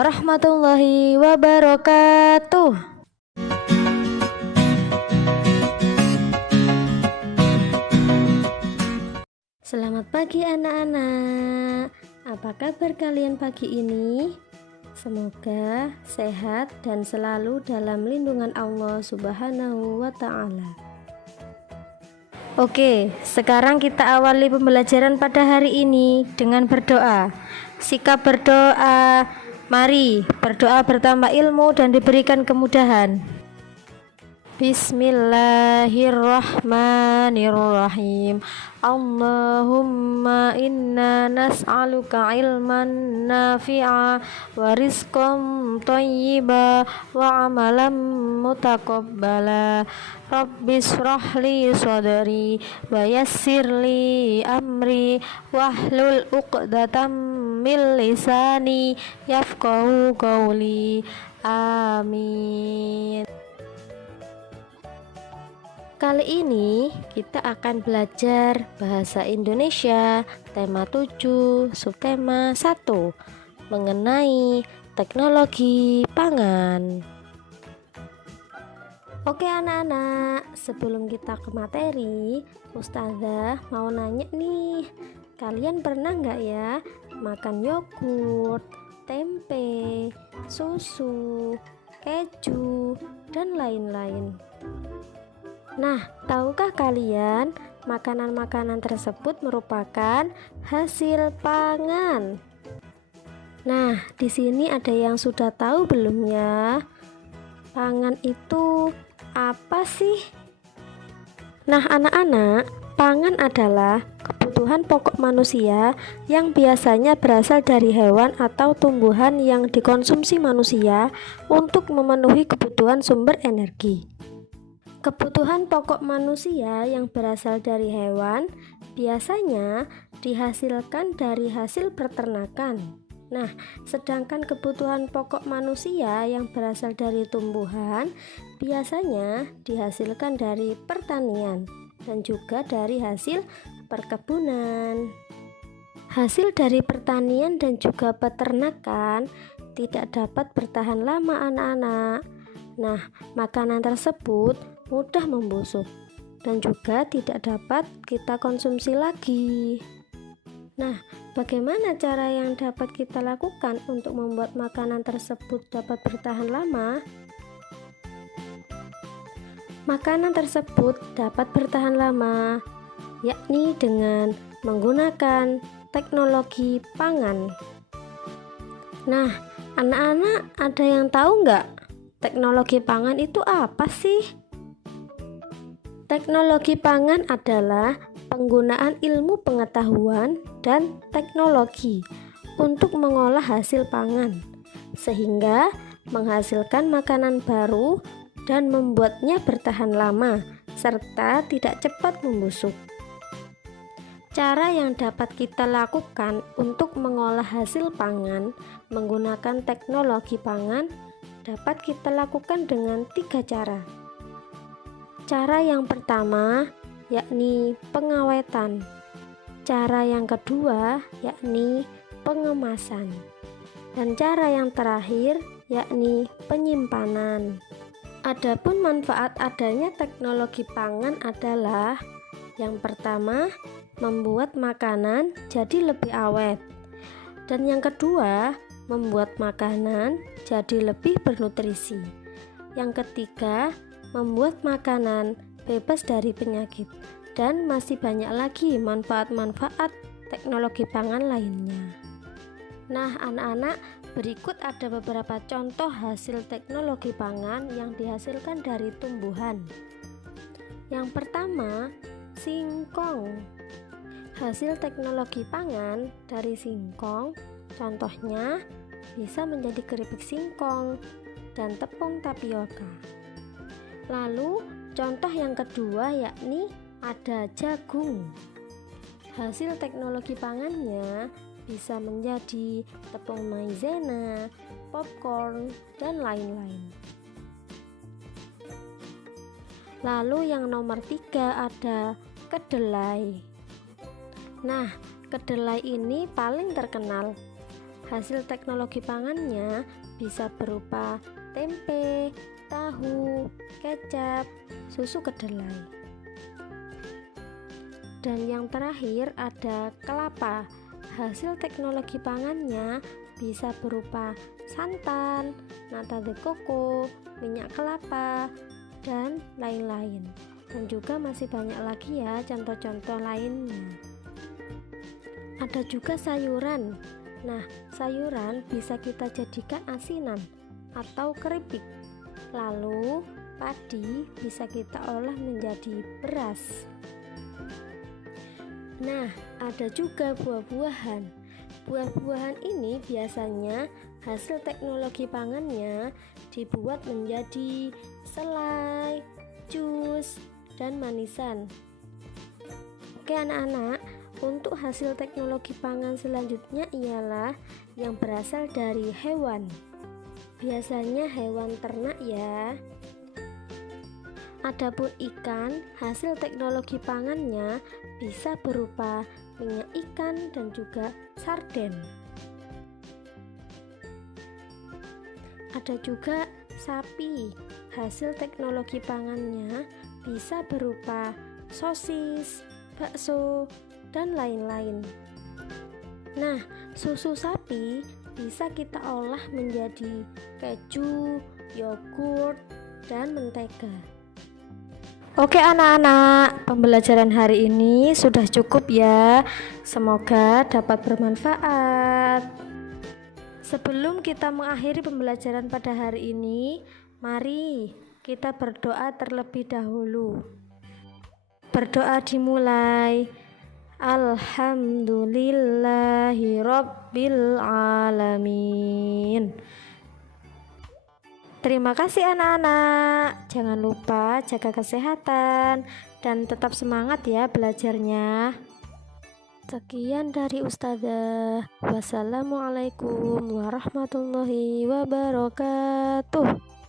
warahmatullahi wabarakatuh. Selamat pagi anak-anak. Apa kabar kalian pagi ini? Semoga sehat dan selalu dalam lindungan Allah Subhanahu wa ta'ala. Oke, sekarang kita awali pembelajaran pada hari ini dengan berdoa. Sikap berdoa, mari berdoa bertambah ilmu dan diberikan kemudahan. Bismillahirrahmanirrahim. Allahumma inna nas'aluka ilman nafi'a wa rizqan thayyiba wa amalan mutaqabbala. Rabbis shrahli sadri wa yassirli amri wahlul 'uqdatam min lisani yafqahu qawli. Amin. Kali ini kita akan belajar bahasa Indonesia tema 7 subtema 1 mengenai teknologi pangan. Oke anak-anak, sebelum kita ke materi, Ustazah mau nanya nih, kalian pernah nggak ya makan yogurt, tempe, susu, keju, dan lain-lain? Nah, tahukah kalian makanan-makanan tersebut merupakan hasil pangan? Nah, di sini ada yang sudah tahu belum ya? Pangan itu apa sih? Nah, anak-anak, pangan adalah kebutuhan pokok manusia yang biasanya berasal dari hewan atau tumbuhan yang dikonsumsi manusia untuk memenuhi kebutuhan sumber energi. Kebutuhan pokok manusia yang berasal dari hewan biasanya dihasilkan dari hasil peternakan. Nah, sedangkan kebutuhan pokok manusia yang berasal dari tumbuhan biasanya dihasilkan dari pertanian dan juga dari hasil perkebunan. Hasil dari pertanian dan juga peternakan tidak dapat bertahan lama anak-anak. Nah, makanan tersebut mudah membusuk dan juga tidak dapat kita konsumsi lagi. Nah, bagaimana cara yang dapat kita lakukan untuk membuat makanan tersebut dapat bertahan lama? Makanan tersebut dapat bertahan lama, yakni dengan menggunakan teknologi pangan. Nah, anak-anak ada yang tahu nggak? Teknologi pangan itu apa sih? Teknologi pangan adalah penggunaan ilmu pengetahuan dan teknologi untuk mengolah hasil pangan, sehingga menghasilkan makanan baru dan membuatnya bertahan lama, serta tidak cepat membusuk. Cara yang dapat kita lakukan untuk mengolah hasil pangan menggunakan teknologi pangan dapat kita lakukan dengan 3 cara. Cara yang pertama yakni pengawetan. Cara yang kedua yakni pengemasan. Dan cara yang terakhir yakni penyimpanan. Adapun manfaat adanya teknologi pangan adalah yang pertama, membuat makanan jadi lebih awet. Dan yang kedua, membuat makanan jadi lebih bernutrisi. Yang ketiga, membuat makanan bebas dari penyakit. Dan masih banyak lagi manfaat-manfaat teknologi pangan lainnya. Nah, anak-anak, berikut ada beberapa contoh hasil teknologi pangan yang dihasilkan dari tumbuhan. Yang pertama, singkong. Hasil teknologi pangan dari singkong contohnya bisa menjadi keripik singkong dan tepung tapioka. Lalu contoh yang kedua yakni ada jagung. Hasil teknologi pangannya bisa menjadi tepung maizena, popcorn, dan lain-lain. Lalu yang nomor 3 ada kedelai. Nah, kedelai ini paling terkenal. Hasil teknologi pangannya bisa berupa tempe, tahu, kecap, susu kedelai. Dan yang terakhir ada kelapa. Hasil teknologi pangannya bisa berupa santan, nata de coco, minyak kelapa, dan lain-lain. Dan juga masih banyak lagi ya contoh-contoh lainnya. Ada juga sayuran. Nah, sayuran bisa kita jadikan asinan atau keripik. Lalu, padi bisa kita olah menjadi beras. Nah, ada juga buah-buahan. Buah-buahan ini biasanya hasil teknologi pangannya dibuat menjadi selai, jus, dan manisan. Oke anak-anak, untuk hasil teknologi pangan selanjutnya ialah yang berasal dari hewan. Biasanya hewan ternak ya. Adapun ikan, hasil teknologi pangannya bisa berupa minyak ikan dan juga sarden. Ada juga sapi, hasil teknologi pangannya bisa berupa sosis, bakso, dan lain-lain. Nah, susu sapi bisa kita olah menjadi keju, yogurt, dan mentega. Oke anak-anak, pembelajaran hari ini sudah cukup ya. Semoga dapat bermanfaat. Sebelum kita mengakhiri pembelajaran pada hari ini, mari kita berdoa terlebih dahulu. Berdoa dimulai. Alhamdulillahirabbil alamin. Terima kasih anak-anak. Jangan lupa jaga kesehatan dan tetap semangat ya belajarnya. Sekian dari Ustazah. Wassalamualaikum warahmatullahi wabarakatuh.